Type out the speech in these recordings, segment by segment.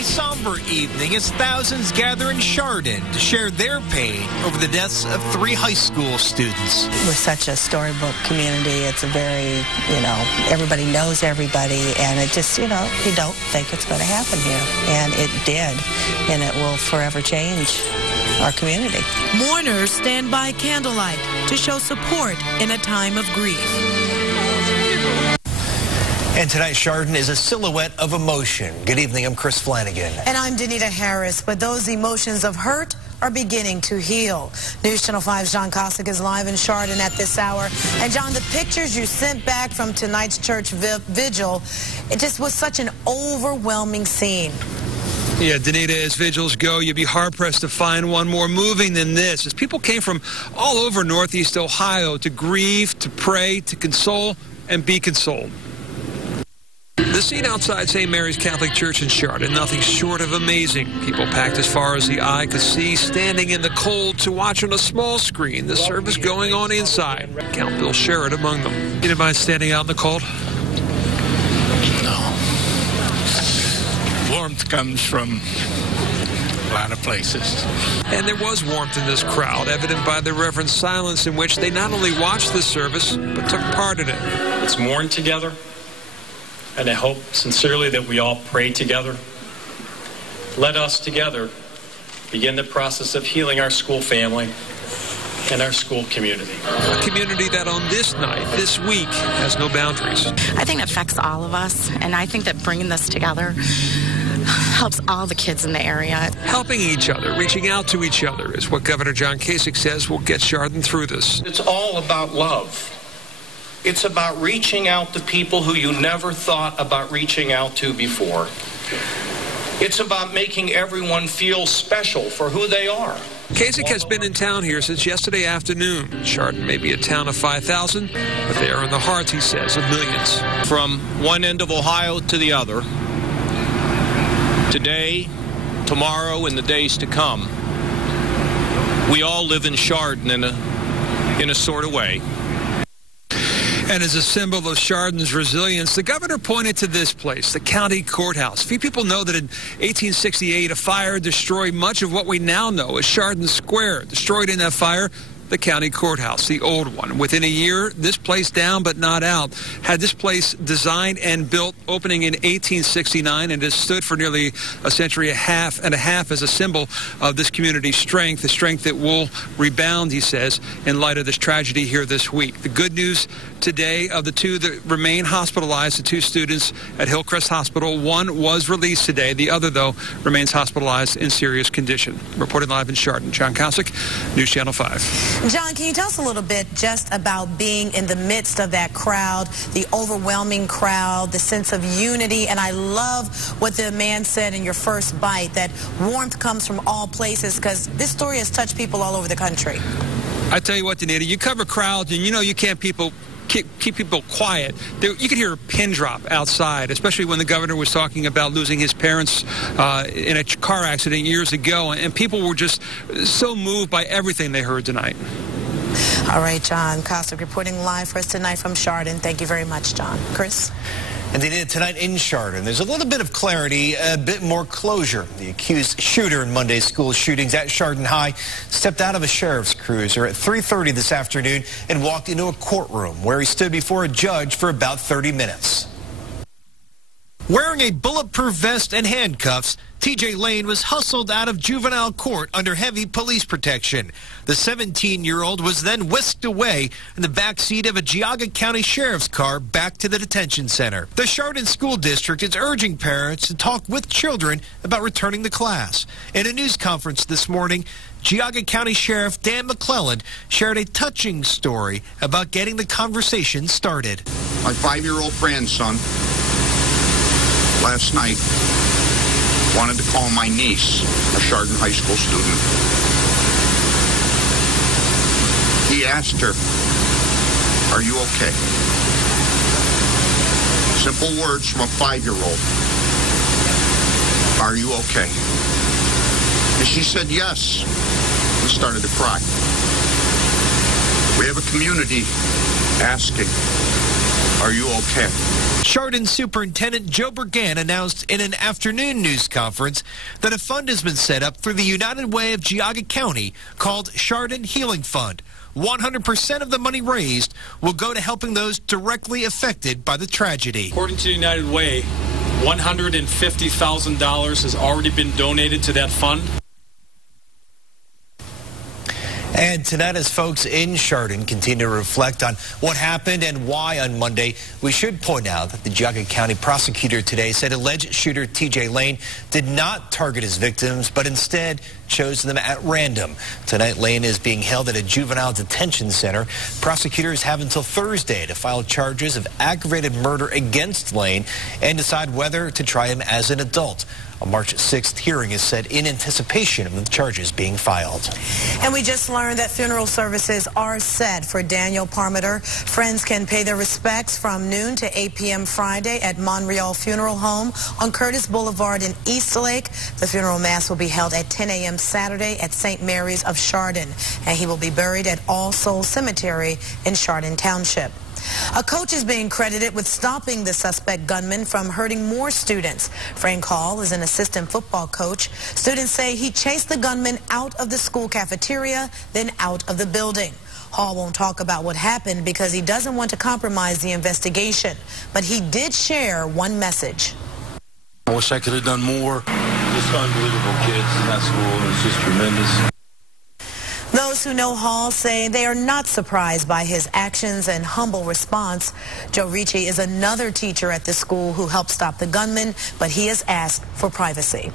a somber evening as thousands gather in Chardon to share their pain over the deaths of 3 high school students. We're such a storybook community. It's a very, everybody knows everybody, and it just, you don't think it's going to happen here. And it did, and it will forever change our community. Mourners stand by candlelight to show support in a time of grief. And tonight, Chardon is a silhouette of emotion. Good evening, I'm Chris Flanagan. And I'm Danita Harris, but those emotions of hurt are beginning to heal. News Channel 5's John Kosick is live in Chardon at this hour. And John, the pictures you sent back from tonight's church vigil, it just was such an overwhelming scene. Yeah, Danita, as vigils go, you'd be hard-pressed to find one more moving than this. As people came from all over Northeast Ohio to grieve, to pray, to console, and be consoled. The scene outside St. Mary's Catholic Church in Chardon, nothing short of amazing. People packed as far as the eye could see, standing in the cold to watch on a small screen the service going on inside. Count Bill Sherrod among them. You didn't mind standing out in the cold? No. Warmth comes from a lot of places. And there was warmth in this crowd, evident by the reverent silence in which they not only watched the service, but took part in it. Let's mourn together. And I hope sincerely that we all pray together. Let us together begin the process of healing our school family and our school community. A community that on this night, this week, has no boundaries. I think it affects all of us, and I think that bringing this together helps all the kids in the area. Helping each other, reaching out to each other is what Governor John Kasich says will get Chardon through this. It's all about love. It's about reaching out to people who you never thought about reaching out to before. It's about making everyone feel special for who they are. Kasich has been in town here since yesterday afternoon. Chardon may be a town of 5,000, but they are in the hearts, he says, of millions. From one end of Ohio to the other, today, tomorrow, and the days to come, we all live in Chardon in a sort of way. And as a symbol of Chardon's resilience, the governor pointed to this place, the county courthouse. Few people know that in 1868, a fire destroyed much of what we now know as Chardon Square. Destroyed in that fire, the county courthouse, the old one. Within a year, this place down but not out. Had this place designed and built, opening in 1869, and has stood for nearly a century and a half as a symbol of this community's strength, the strength that will rebound, he says, in light of this tragedy here this week. The good news today of the 2 that remain hospitalized, the 2 students at Hillcrest Hospital, one was released today. The other, though, remains hospitalized in serious condition. Reporting live in Chardon, John Kosick, News Channel 5. John, can you tell us a little bit just about being in the midst of that crowd, the overwhelming crowd, the sense of unity? And I love what the man said in your first bite, that warmth comes from all places, because this story has touched people all over the country. I tell you what, Danita, you cover crowds, and you know you can't keep people quiet. You could hear a pin drop outside, especially when the governor was talking about losing his parents in a car accident years ago, and people were just so moved by everything they heard tonight. All right, John Kosick reporting live for us tonight from Chardon. Thank you very much, John. Chris? And they did tonight in Chardon. There's a little bit of clarity, a bit more closure. The accused shooter in Monday's school shootings at Chardon High stepped out of a sheriff's cruiser at 3:30 this afternoon and walked into a courtroom where he stood before a judge for about 30 minutes. Wearing a bulletproof vest and handcuffs, TJ Lane was hustled out of juvenile court under heavy police protection. The 17-year-old was then whisked away in the backseat of a Geauga County Sheriff's car back to the detention center. The Chardon School District is urging parents to talk with children about returning to class. In a news conference this morning, Geauga County Sheriff Dan McClelland shared a touching story about getting the conversation started. My 5-year-old grandson last night wanted to call my niece, a Chardon High School student. He asked her, "Are you okay?" Simple words from a 5-year-old. "Are you okay?" And she said yes, and started to cry. We have a community asking, Are you okay? Chardon Superintendent Joe Bergan announced in an afternoon news conference that a fund has been set up through the United Way of Geauga County called Chardon Healing Fund. 100% of the money raised will go to helping those directly affected by the tragedy. According to the United Way, $150,000 has already been donated to that fund. And tonight, as folks in Chardon continue to reflect on what happened and why on Monday, we should point out that the Geauga County prosecutor today said alleged shooter T.J. Lane did not target his victims, but instead chose them at random. Tonight, Lane is being held at a juvenile detention center. Prosecutors have until Thursday to file charges of aggravated murder against Lane and decide whether to try him as an adult. A March 6th hearing is set in anticipation of the charges being filed. And we just learned that funeral services are set for Daniel Parmeter. Friends can pay their respects from noon to 8 p.m. Friday at Montreal Funeral Home on Curtis Boulevard in Eastlake. The funeral mass will be held at 10 a.m. Saturday at St. Mary's of Chardon, and he will be buried at All Souls Cemetery in Chardon Township. A coach is being credited with stopping the suspect gunman from hurting more students. Frank Hall is an assistant football coach. Students say he chased the gunman out of the school cafeteria, then out of the building. Hall won't talk about what happened because he doesn't want to compromise the investigation. But he did share one message. I wish I could have done more. Just unbelievable kids in that school. It's just tremendous. Those who know Hall say they are not surprised by his actions and humble response. Joe Ricci is another teacher at the school who helped stop the gunman, but he has asked for privacy.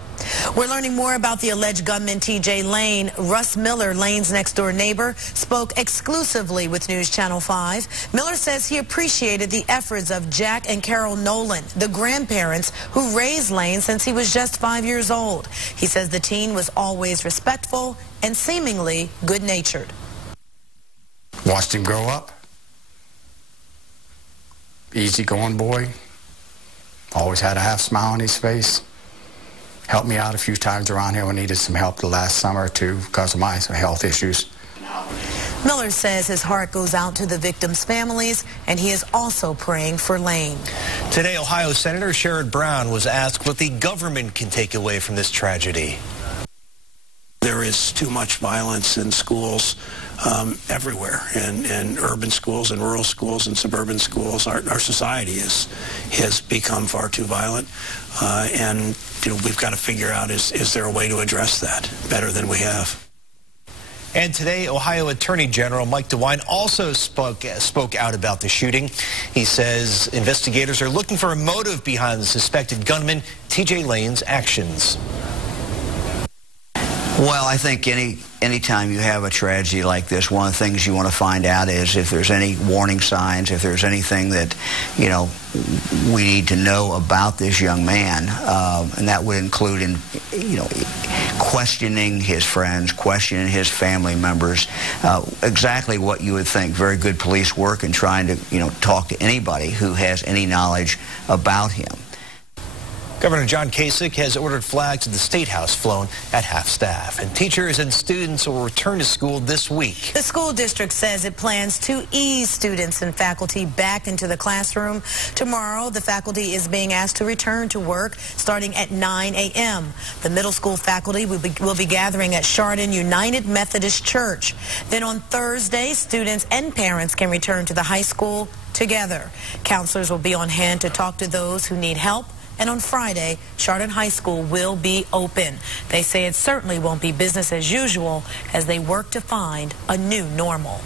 We're learning more about the alleged gunman T.J. Lane. Russ Miller, Lane's next-door neighbor, spoke exclusively with News Channel 5. Miller says he appreciated the efforts of Jack and Carol Nolan, the grandparents who raised Lane since he was just 5 years old. He says the teen was always respectful and seemingly good-natured. Watched him grow up. Easy-going boy. Always had a half smile on his face. Helped me out a few times around here when I needed some help the last summer or two because of my health issues. Miller says his heart goes out to the victims' families, and he is also praying for Lane. Today, Ohio Senator Sherrod Brown was asked what the government can take away from this tragedy. There is too much violence in schools everywhere, in urban schools and rural schools and suburban schools. Our society has become far too violent, and we've got to figure out is there a way to address that better than we have. And today, Ohio Attorney General Mike DeWine also spoke out about the shooting. He says investigators are looking for a motive behind the suspected gunman T.J. Lane's actions. Well, I think anytime you have a tragedy like this, one of the things you want to find out is if there's any warning signs, if there's anything that, we need to know about this young man. And that would include, questioning his friends, questioning his family members, exactly what you would think. Very good police work and trying to, talk to anybody who has any knowledge about him. Governor John Kasich has ordered flags at the State House flown at half-staff. And teachers and students will return to school this week. The school district says it plans to ease students and faculty back into the classroom. Tomorrow, the faculty is being asked to return to work starting at 9 a.m. The middle school faculty will be gathering at Chardon United Methodist Church. Then on Thursday, students and parents can return to the high school together. Counselors will be on hand to talk to those who need help. And on Friday, Chardon High School will be open. They say it certainly won't be business as usual as they work to find a new normal.